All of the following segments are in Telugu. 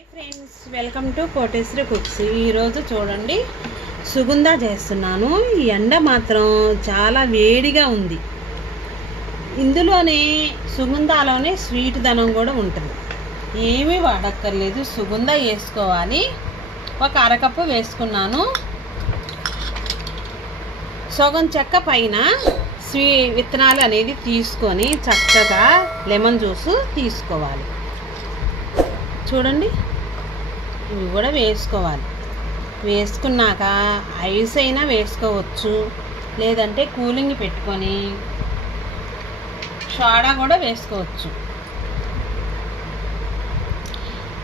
Hi friends, welcome to Koteswari cooks. ఈరోజు చూడండి సుగంధ చేస్తున్నాను. ఈ ఎండ మాత్రం చాలా వేడిగా ఉంది. ఇందులోనే సుగంధలోనే స్వీట్ ధనం కూడా ఉంటుంది. ఏమీ వాడక్కర్లేదు, సుగంధ వేసుకోవాలి. ఒక అరకప్పు వేసుకున్నాను. సగం చెక్క పైన విత్తనాలు అనేది తీసుకొని చక్కగా లెమన్ జ్యూస్ తీసుకోవాలి. చూడండి, ఇవి కూడా వేసుకోవాలి. వేసుకున్నాక ఐస్ అయినా వేసుకోవచ్చు, లేదంటే కూలింగ్ పెట్టుకొని సోడా కూడా వేసుకోవచ్చు.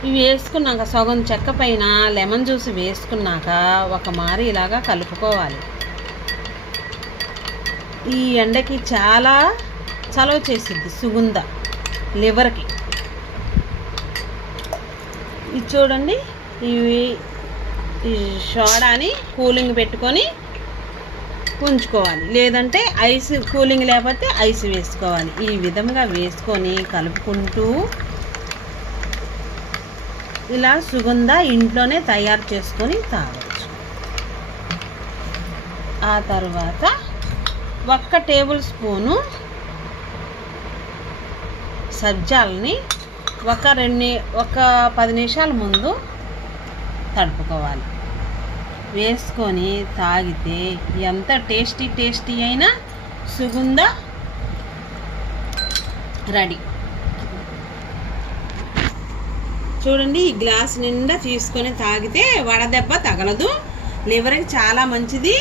ఇవి వేసుకున్నాక సగం చెక్క పైన లెమన్ జ్యూస్ వేసుకున్నాక ఒక మారి ఇలాగా కలుపుకోవాలి. ఈ ఎండకి చాలా చలవ చేసిద్ది సుగంధ లివర్కి. ఇది చూడండి, ఇవి ఈ సోడాని కూలింగ్ పెట్టుకొని ఉంచుకోవాలి, లేదంటే ఐస్ కూలింగ్ లేకపోతే ఐస్ వేసుకోవాలి. ఈ విధంగా వేసుకొని కలుపుకుంటూ ఇలా సుగంధ ఇంట్లోనే తయారు చేసుకొని తాగవచ్చు. ఆ తర్వాత 1 టేబుల్ స్పూను సబ్జాలని ఒక 10 నిమిషాల ముందు తడుపుకోవాలి. వేసుకొని తాగితే ఎంత టేస్టీ అయినా సుగంధ రెడీ. చూడండి, ఈ గ్లాస్ నిండా తీసుకొని తాగితే వడదెబ్బ తగలదు, లివర్కి చాలా మంచిది,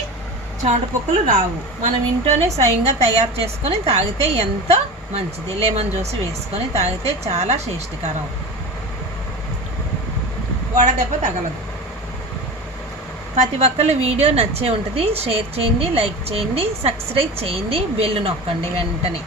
చాటపుక్కలు రావు. మనం ఇంట్లోనే స్వయంగా తయారు చేసుకొని తాగితే ఎంతో మంచిది. లెమన్ జ్యూస్ వేసుకొని తాగితే చాలా శ్రేష్ఠకరం, వడదెబ్బ తగలదు. ప్రతి ఒక్కరు వీడియో నచ్చే ఉంటుంది. షేర్ చేయండి, లైక్ చేయండి, సబ్స్క్రైబ్ చేయండి, బెల్ నొక్కండి వెంటనే.